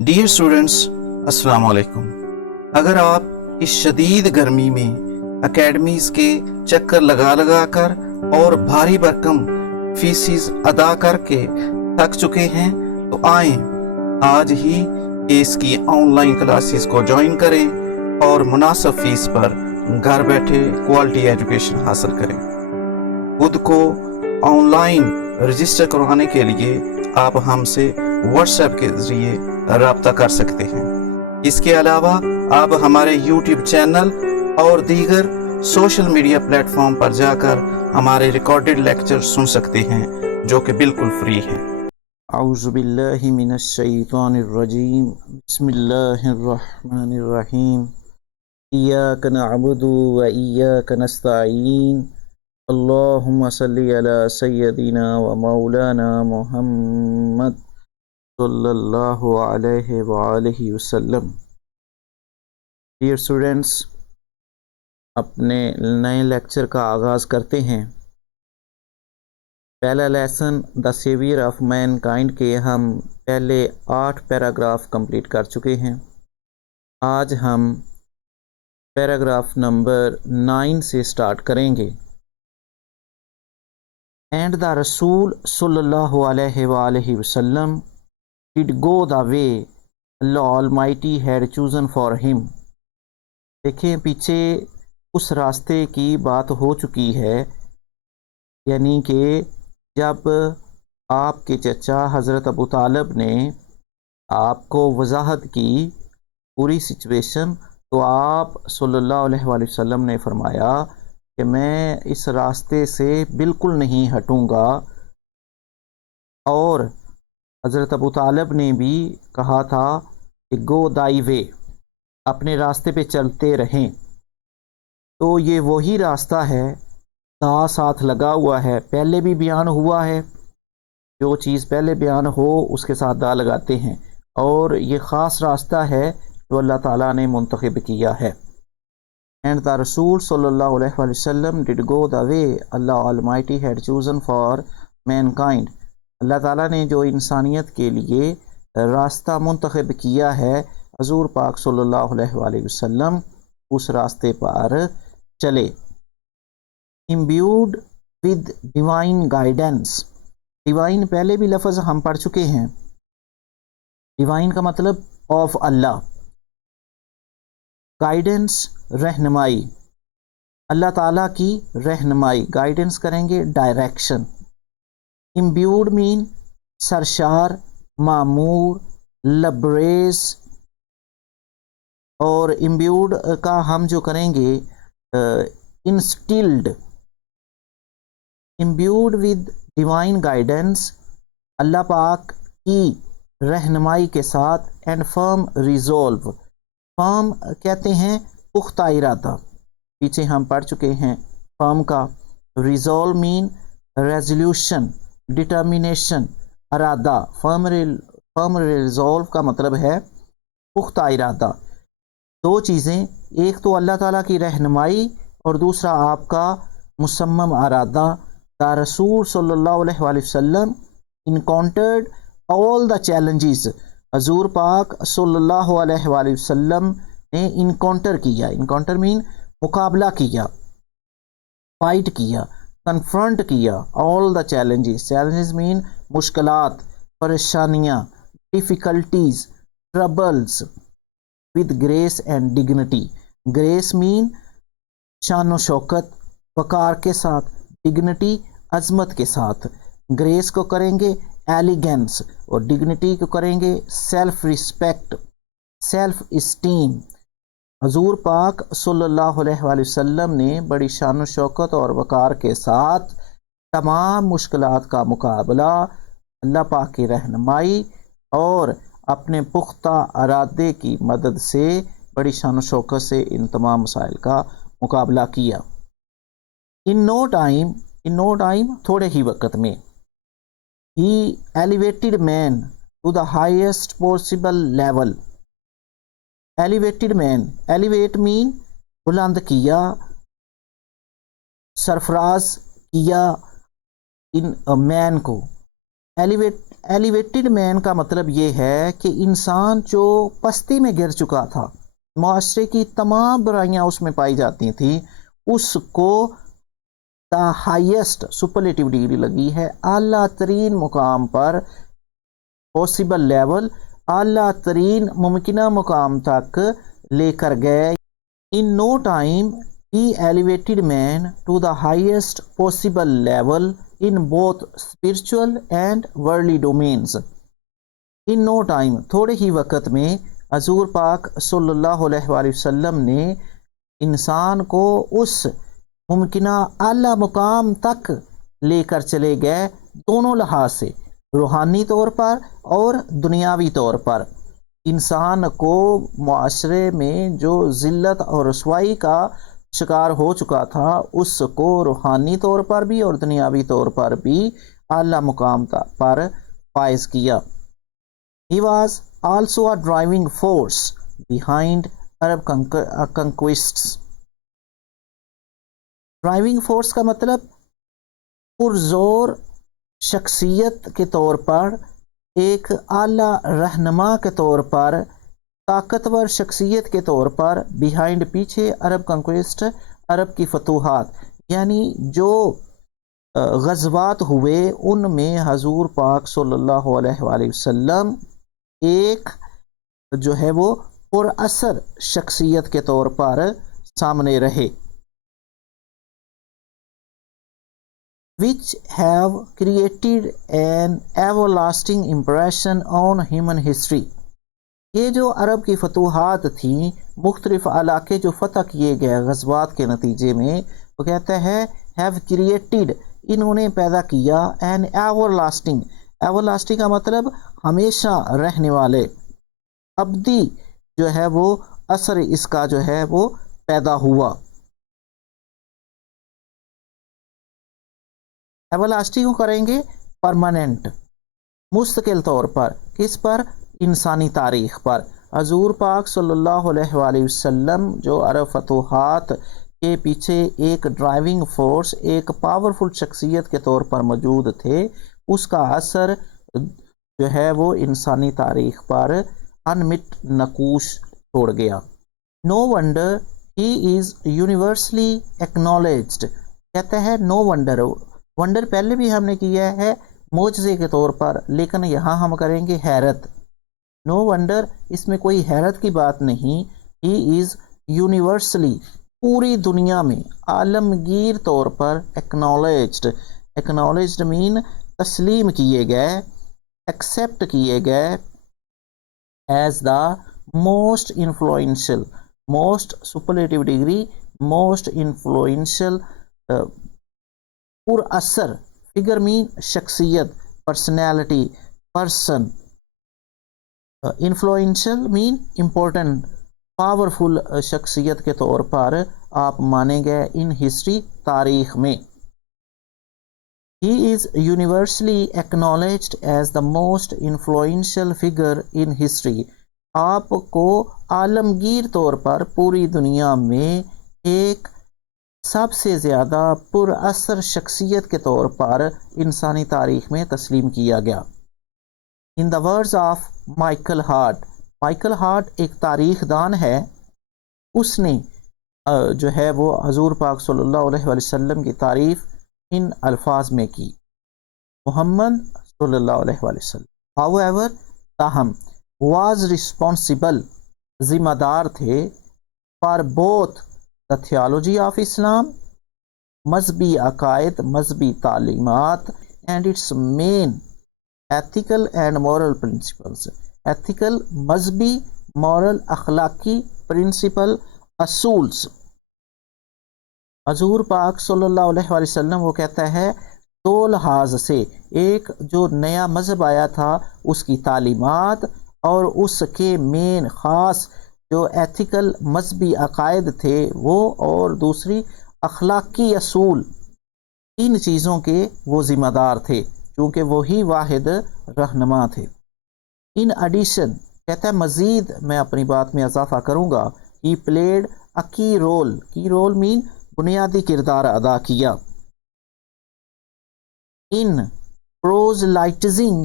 Dear students, السلام علیکم۔ اگر آپ اس شدید گرمی میں اکیڈمیز کے چکر لگا کر اور بھاری بھرکم فیسز ادا کر کے تھک چکے ہیں تو آئیں آج ہی اس کی آن لائن کلاسز کو جوائن کریں اور مناسب فیس پر گھر بیٹھے کوالٹی ایجوکیشن حاصل کریں۔ خود کو آن لائن رجسٹر کروانے کے لیے آپ ہم سے واٹس ایپ کے ذریعے رابطہ کر سکتے ہیں۔ اس کے علاوہ آپ ہمارے یوٹیوب چینل اور دیگر سوشل میڈیا پلیٹ فارم پر جا کر ہمارے ریکارڈڈ لیکچر سن سکتے ہیں جو کہ بالکل فری ہیں۔ اعوذ باللہ من الشیطان الرجیم، بسم اللہ الرحمن الرحیم، ایاک نعبد و ایاک نستعین، اللہم صلی علی سیدنا و مولانا محمد صلی اللہ علیہ وآلہ وسلم۔ ڈیئر اسٹوڈنٹس، اپنے نئے لیکچر کا آغاز کرتے ہیں۔ پہلا lesson the saviour of mankind کے ہم پہلے 8 پیراگراف کمپلیٹ کر چکے ہیں۔ آج ہم پیراگراف نمبر 9 سے سٹارٹ کریں گے۔ اینڈ دا رسول صلی اللہ علیہ وآلہ وسلم did go the way Allah Almighty had chosen for him۔ دیکھیں پیچھے اس راستے کی بات ہو چکی ہے، یعنی کہ جب آپ کے چچا حضرت ابو طالب نے آپ کو وضاحت کی پوری سچویشن، تو آپ صلی اللہ علیہ وآلہ وسلم نے فرمایا کہ میں اس راستے سے بالکل نہیں ہٹوں گا، اور حضرت ابو طالب نے بھی کہا تھا کہ گو دائی وے، اپنے راستے پہ چلتے رہیں۔ تو یہ وہی راستہ ہے، دا ساتھ لگا ہوا ہے، پہلے بھی بیان ہوا ہے، جو چیز پہلے بیان ہو اس کے ساتھ دا لگاتے ہیں، اور یہ خاص راستہ ہے جو اللہ تعالیٰ نے منتخب کیا ہے۔ اینڈ دا رسول صلی اللہ علیہ وآلہ وسلم ڈڈ گو دا وے اللہ almighty had chosen for mankind. اللہ تعالیٰ نے جو انسانیت کے لیے راستہ منتخب کیا ہے، حضور پاک صلی اللہ علیہ وآلہ وسلم اس راستے پر چلے۔ امبیوڈ ود ڈیوائن گائیڈنس۔ ڈیوائن پہلے بھی لفظ ہم پڑھ چکے ہیں۔ ڈیوائن کا مطلب آف اللہ، گائیڈنس رہنمائی، اللہ تعالیٰ کی رہنمائی، گائیڈنس کریں گے ڈائریکشن۔ امبیوڈ مین سرشار، معمور، لبریز، اور امبیوڈ کا ہم جو کریں گے انسٹلڈ۔ امبیوڈ ود ڈیوائن گائیڈنس، اللہ پاک کی رہنمائی کے ساتھ، اینڈ فرم ریزولو۔ فرم کہتے ہیں پختہ ارادہ، پیچھے ہم پڑھ چکے ہیں فرم کا۔ ریزولو مین ریزولوشن، ڈٹرمینیشن، ارادہ۔ فرم ریزولو کا مطلب ہے پختہ ارادہ۔ دو چیزیں، ایک تو اللہ تعالیٰ کی رہنمائی اور دوسرا آپ کا مصمم ارادہ۔ دا رسول صلی اللہ علیہ وآلہ وسلم انکاؤنٹرڈ آل دا چیلنجز۔ حضور پاک صلی اللہ علیہ وآلہ وسلم نے انکاؤنٹر کیا، انکاؤنٹر مین مقابلہ کیا، فائٹ کیا، کنفرنٹ کیا، آل دا چیلنجز۔ چیلنجز مین مشکلات، پریشانیاں، difficulties, troubles, with grace and dignity. Grace مین شان و شوکت، وقار کے ساتھ، ڈگنیٹی عظمت کے ساتھ۔ گریس کو کریں گے ایلیگنس، اور ڈگنیٹی کو کریں گے سیلف ریسپیکٹ، سیلف اسٹیم۔ حضور پاک صلی اللہ علیہ وآلہ وسلم نے بڑی شان و شوکت اور وقار کے ساتھ تمام مشکلات کا مقابلہ اللہ پاک کی رہنمائی اور اپنے پختہ ارادے کی مدد سے بڑی شان و شوکت سے ان تمام مسائل کا مقابلہ کیا۔ ان نو ٹائم، تھوڑے ہی وقت میں، he elevated man to the highest possible level. Elevated مین، ایلیویٹ مین بلند کیا، سرفراز کیا ان مین کو۔ ایلیویٹڈ مین کا مطلب یہ ہے کہ انسان جو پستی میں گر چکا تھا، معاشرے کی تمام برائیاں اس میں پائی جاتی تھیں، اس کو دا ہائیسٹ سپرلیٹو ڈگری لگی ہے، اعلیٰ ترین مقام پر، پاسبل لیول، اعلیٰ ترین ممکنہ مقام تک لے کر گئے. ان نو time he elevated man to the highest possible level in both spiritual and worldly domains. in no time تھوڑے ہی وقت میں حضور پاک صلی اللہ علیہ وآلہ وسلم نے انسان کو اس ممکنہ اعلیٰ مقام تک لے کر چلے گئے، دونوں لحاظ سے، روحانی طور پر اور دنیاوی طور پر. انسان کو معاشرے میں جو ذلت اور رسوائی کا شکار ہو چکا تھا، اس کو روحانی طور پر بھی اور دنیاوی طور پر بھی اعلیٰ مقام پر فائز کیا. He was also a driving force behind Arab conquests. Driving force کا مطلب پرزور شخصیت کے طور پر، ایک اعلیٰ رہنما کے طور پر، طاقتور شخصیت کے طور پر، بیہائنڈ پیچھے، عرب کنکویسٹ عرب کی فتوحات، یعنی جو غزوات ہوئے ان میں حضور پاک صلی اللہ علیہ وآلہ وسلم ایک جو ہے وہ پر اثر شخصیت کے طور پر سامنے رہے. which have created an everlasting impression on human history. یہ جو عرب کی فتوحات تھیں، مختلف علاقے جو فتح کیے گئے غزوات کے نتیجے میں، وہ کہتا ہے have created، انہوں نے پیدا کیا، an everlasting، everlasting کا مطلب ہمیشہ رہنے والے، ابدی جو ہے وہ اثر اس کا جو ہے وہ پیدا ہوا. ایورلاسٹنگ کو کریں گے پرماننٹ، مستقل طور پر، کس پر؟ انسانی تاریخ پر. حضور پاک صلی اللہ علیہ وآلہ وسلم جو عرب فتوحات کے پیچھے ایک ڈرائیونگ فورس، ایک پاورفل شخصیت کے طور پر موجود تھے، اس کا اثر جو ہے وہ انسانی تاریخ پر انمٹ نقوش چھوڑ گیا. نو ونڈر ہی از یونیورسلی ایکنالجڈ، کہتا ہے نو ونڈر، ونڈر پہلے بھی ہم نے کیا ہے معجزے کے طور پر، لیکن یہاں ہم کریں گے حیرت. نو ونڈر، اس میں کوئی حیرت کی بات نہیں. ہی از یونیورسلی، پوری دنیا میں عالمگیر طور پر، ایکنالجڈ، ایکنالجڈ مین تسلیم کیے گئے، ایکسیپٹ کیے گئے، as the most influential, most superlative degree, most influential, پر اثر، فگر مین شخصیت، پرسنالٹی، پرسن، انفلوئنشل مین امپورٹنٹ، پاورفل شخصیت کے طور پر آپ مانے گئے ان ہسٹری، تاریخ میں. He is universally acknowledged as the most influential figure in history. آپ کو عالمگیر طور پر پوری دنیا میں ایک سب سے زیادہ پر اثر شخصیت کے طور پر انسانی تاریخ میں تسلیم کیا گیا. In the words of Michael Hart, Michael Hart ایک تاریخ دان ہے، اس نے جو ہے وہ حضور پاک صلی اللہ علیہ وآلہ وسلم کی تعریف ان الفاظ میں کی. محمد صلی اللہ علیہ وآلہ وسلم however، تاہم، was responsible، ذمہ دار تھے، for both the theology of Islam، مذہبی عقائد، مذہبی تعلیمات، and its main ethical and moral principles، ethical مذہبی، moral اخلاقی، principle اصولز. حضور پاک صلی اللہ علیہ وآلہ وسلم وہ کہتا ہے دو لحاظ سے، ایک جو نیا مذہب آیا تھا اس کی تعلیمات اور اس کے مین خاص جو ایتھیکل مذہبی عقائد تھے وہ، اور دوسری اخلاقی اصول، ان چیزوں کے وہ ذمہ دار تھے کیونکہ وہی واحد رہنما تھے. ان ایڈیشن، کہتا ہے مزید میں اپنی بات میں اضافہ کروں گا، ہی پلیڈ اے کی رول، کی رول مین بنیادی کردار ادا کیا، ان پروزلائٹزنگ